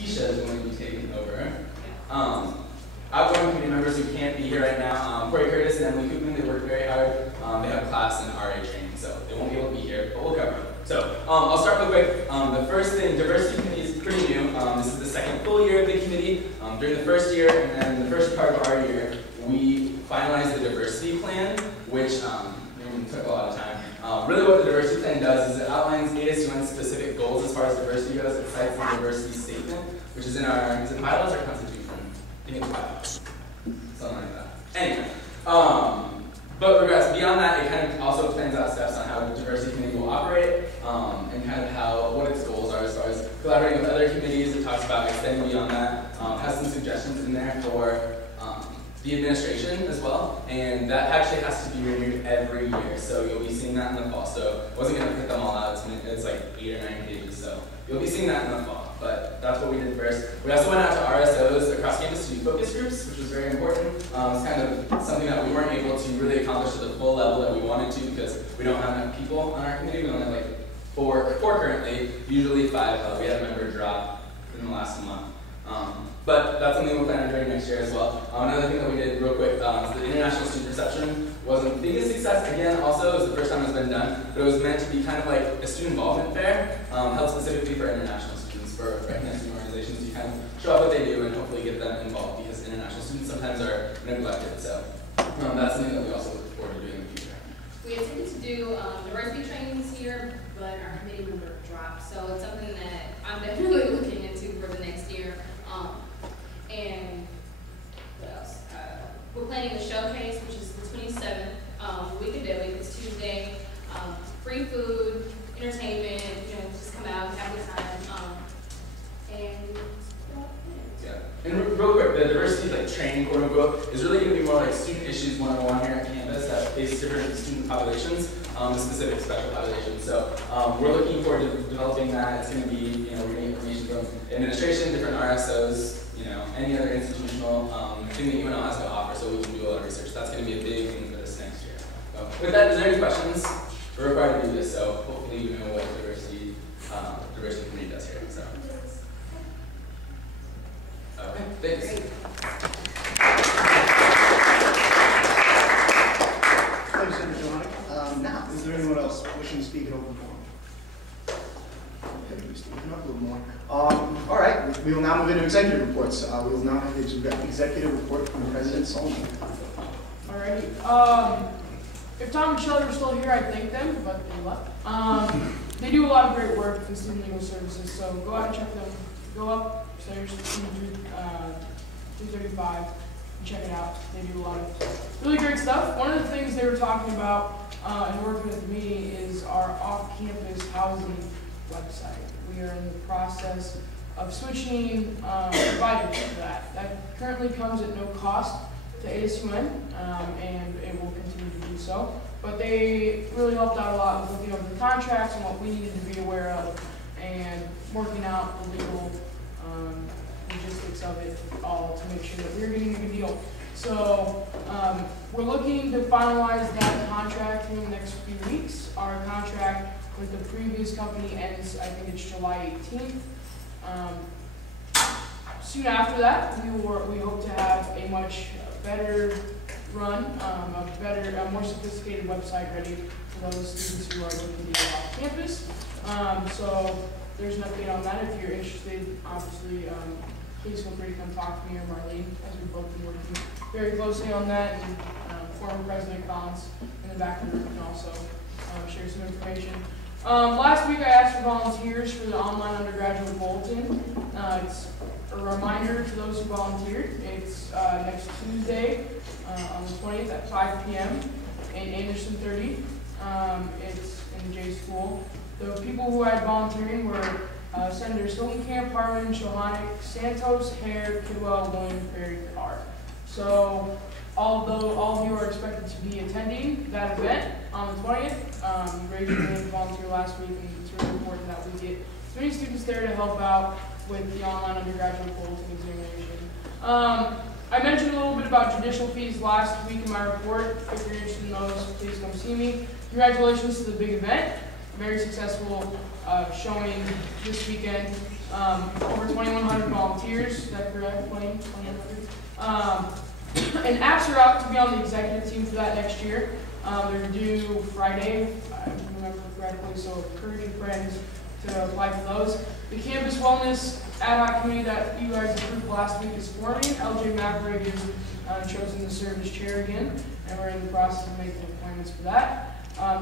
Keisha is going to be taking over. Outgoing committee members who can't be here right now, Corey Curtis and Emily Koopman, they worked very hard. They have class in RA training, so they won't be able to be here, but we'll cover it. So I'll start real quick. The first thing, diversity committee is pretty new. This is the second full year of the committee. During the first year and then the first part of our year, we finalized the diversity plan, which took a lot of time. Really what the diversity plan does is it outlines ASUN specific goals as far as diversity goes. It cites the diversity statement, which is in our, is it bylaws or constitution? I think it's bylaws. Something like that. Anyway. But regardless, beyond that, it kind of also plans out steps on how the diversity committee will operate, and kind of what its goals are as far as collaborating with other committees. It talks about extending beyond that, has some suggestions in there for the administration as well, and that actually has to be renewed every year, so you'll be seeing that in the fall. So I wasn't going to put them all out, it's like 8 or 9 pages, so you'll be seeing that in the fall, but that's what we did first. We also went out to RSOs, across campus student focus groups, which was very important. It's kind of something that we weren't able to really accomplish to the full level that we wanted to because we don't have enough people on our committee. We only have like four currently, usually 5. We had a member drop in the last month. But that's something we'll plan on doing next year as well. Another thing that we did real quick is the international student reception wasn't the biggest success. Again, also, it was the first time it's been done, but it was meant to be kind of like a student involvement fair, held specifically for international students, for recognized student organizations to kind of show off what they do and hopefully get them involved because international students sometimes are neglected. So that's something that we also look forward to doing in the future. We intended to do diversity training this year, but our committee member dropped, so it's something that I'm definitely looking into for the next year. And what else? We're planning a showcase, which is the 27th, week of that week. It's Tuesday. Free food, entertainment, just come out, have a good time. And real quick, the diversity training, quote unquote, is really going to be more like student issues 101 here at campus that face different student populations, specific special populations. So we're looking forward to developing that. It's going to be, we're getting information from administration, different RSOs, any other institutional thing that UNL has to offer, so we can do a lot of research. That's going to be a big thing for this next year. So with that, is there any questions? We're required to do this, so hopefully you know what diversity committee does here. So. Okay, thanks. Thanks, Senator Johannick. Now, is there anyone else wishing to speak at open forum? Okay, we're speaking up a little more. All right, we will now move into executive reports. We will now have the executive report from President Solomon. All righty. If Tom and Shelley were still here, I'd thank them, but they left. They do a lot of great work in student legal services, so go out and check them. Go upstairs to 235 and check it out. They do a lot of really great stuff. One of the things they were talking about and working with me is our off-campus housing website. We are in the process of switching providers for that. That currently comes at no cost to ASUN, and it will continue to do so. But they really helped out a lot with looking over the contracts and what we needed to be aware of and working out the legal logistics of it all to make sure that we're getting a good deal. So we're looking to finalize that contract in the next few weeks. Our contract with the previous company ends, I think it's July 18th. Soon after that, we hope to have a much better run, a more sophisticated website ready for those students who are looking to get off campus. So there's an update on that. If you're interested, obviously, please feel free to come talk to me or Marlene, as we've both been working very closely on that. And former President Collins in the back of the room can also share some information. Last week I asked for volunteers for the online undergraduate bulletin. It's a reminder to those who volunteered. It's next Tuesday on the 20th at 5 p.m. in Anderson 30. It's in the J School. The people who had volunteering were Senators Hillenkamp, Harmon, Johannick, Santos, Hare, Kidwell, Williams, Berry, Carr. So all of you are expected to be attending that event on the 20th. You raised your hand to volunteer last week, and it's really important that we get as many students there to help out with the online undergraduate bulletin examination. I mentioned a little bit about judicial fees last week in my report. If you're interested in those, please come see me. Congratulations to the big event. Very successful showing this weekend. Over 2,100 volunteers. Is that correct? 20? And apps are out to be on the executive team for that next year. They're due Friday, if I remember correctly, so encourage your friends to apply for those. The campus wellness ad hoc committee that you guys approved last week is forming. LJ Maverick is chosen to serve as chair again, and we're in the process of making appointments for that.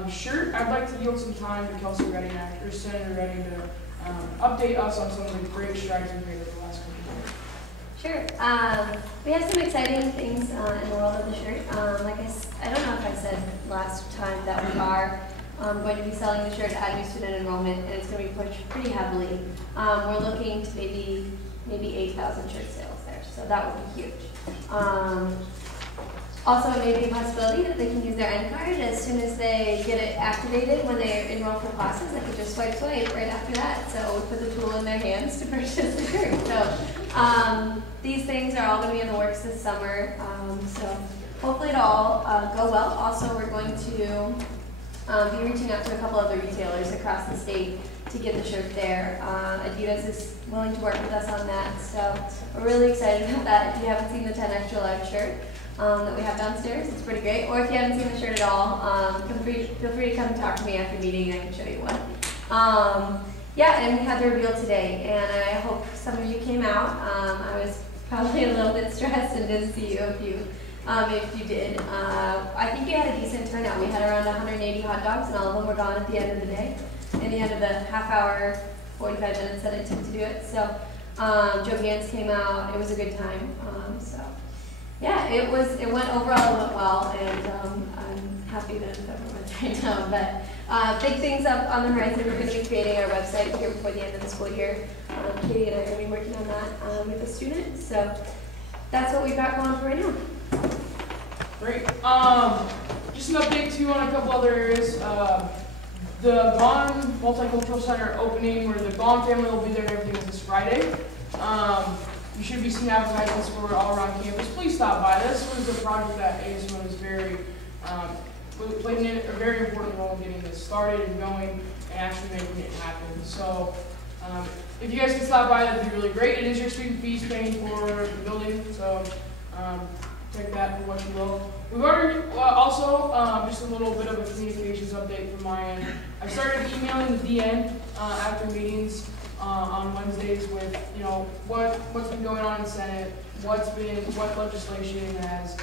Sure, I'd like to yield some time to Kelsey Redding, or Senator Redding, to update us on some of the great strides we've made over the last couple of years. Sure. We have some exciting things in the world of the shirt. I don't know if I said last time that we are going to be selling the shirt at new student enrollment, and it's going to be pushed pretty heavily. We're looking to maybe 8,000 shirt sales there, so that would be huge. Also, it may be a possibility that they can use their end card as soon as they get it activated when they enroll for classes. They could just swipe right after that. So we put the tool in their hands to purchase the shirt. So these things are all going to be in the works this summer. So hopefully it'll all go well. Also, we're going to be reaching out to a couple other retailers across the state to get the shirt there. Adidas is willing to work with us on that. So we're really excited about that. If you haven't seen the 10 extra large shirt that we have downstairs, it's pretty great. Or if you haven't seen the shirt at all, feel free to come talk to me after the meeting. I can show you one. Yeah, and we had the reveal today, and I hope some of you came out. I was probably a little bit stressed and didn't see you if you did. I think we had a decent turnout. We had around 180 hot dogs, and all of them were gone at the end of the day, in the end of the half hour, 45 minutes that it took to do it. So Joe Gans came out. It was a good time. Yeah, it went well, and I'm happy that it went right now. But big things up on the horizon. We're going to be creating our website here before the end of the school year. Katie and I are going to be working on that with the students. So that's what we've got going for right now. Great. Just an update too on a couple other areas. The Gone Multicultural Center opening, where the Gone family will be there and everything, is this Friday. You should be seeing advertisements for all around campus. Please stop by. This was a project that ASUN was played a very important role in getting this started and going and actually making it happen. So if you guys can stop by, that'd be really great. It is your student fees paying for the building, so take that for what you will. We've already also just a little bit of a communications update from my end. I started emailing the DN after meetings on Wednesdays with what's been going on in Senate, what legislation has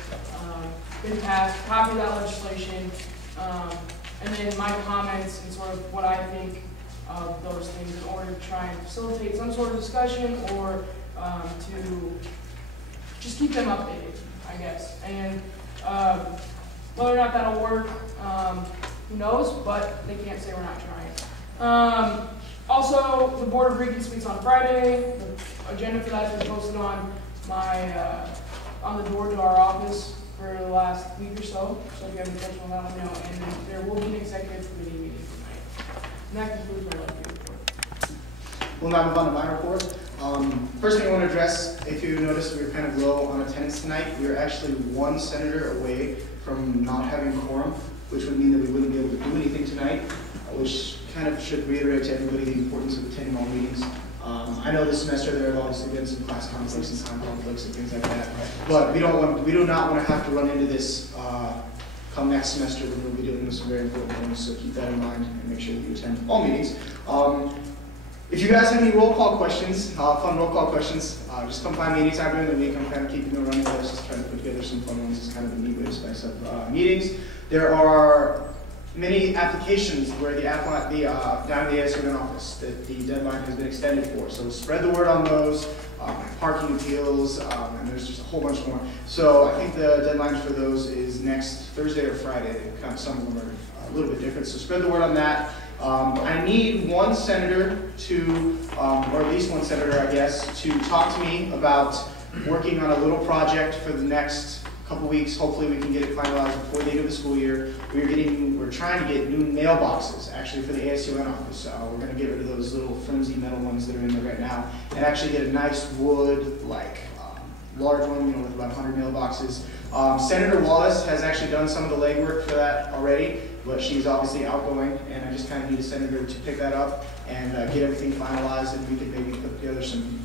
been passed, copy of that legislation, and then my comments and sort of what I think of those things in order to try and facilitate some sort of discussion or to just keep them updated, I guess. And whether or not that'll work, who knows, but they can't say we're not trying. Also, the Board of Regents meets on Friday. The agenda for that has been posted on on the door to our office for the last week or so. So if you have any questions on that, let me know. And then there will be an executive committee meeting tonight. And that concludes my lecture report. We'll now move on to my report. First thing I want to address, if you noticed, we were kind of low on attendance tonight. We were actually one senator away from not having quorum, which would mean that we wouldn't be able to do anything tonight, which kind of should reiterate to everybody the importance of attending all meetings. I know this semester there have obviously been some class conflicts and time conflicts and things like that, but we do not want to have to run into this come next semester when we'll be doing some very important things. So keep that in mind and make sure that you attend all meetings. If you guys have any roll call questions, fun roll call questions, just come find me anytime during the week. I'm kind of keeping a running list, just trying to put together some fun ones. It's kind of a neat way to spice up meetings. There are many applications where down in the ASUN office that the deadline has been extended for. So spread the word on those, parking appeals, and there's just a whole bunch more. So I think the deadline for those is next Thursday or Friday. Kind of some of them are a little bit different. So spread the word on that. I need one senator to, or at least one senator, I guess, to talk to me about working on a little project for the next couple weeks. Hopefully we can get it finalized before the end of the school year. We're trying to get new mailboxes actually for the ASUN office. We're going to get rid of those little flimsy metal ones that are in there right now and actually get a nice wood, like large one, with about 100 mailboxes. Senator Wallace has actually done some of the legwork for that already, but she's obviously outgoing, and I just kind of need a senator to pick that up and get everything finalized, and we could maybe put together some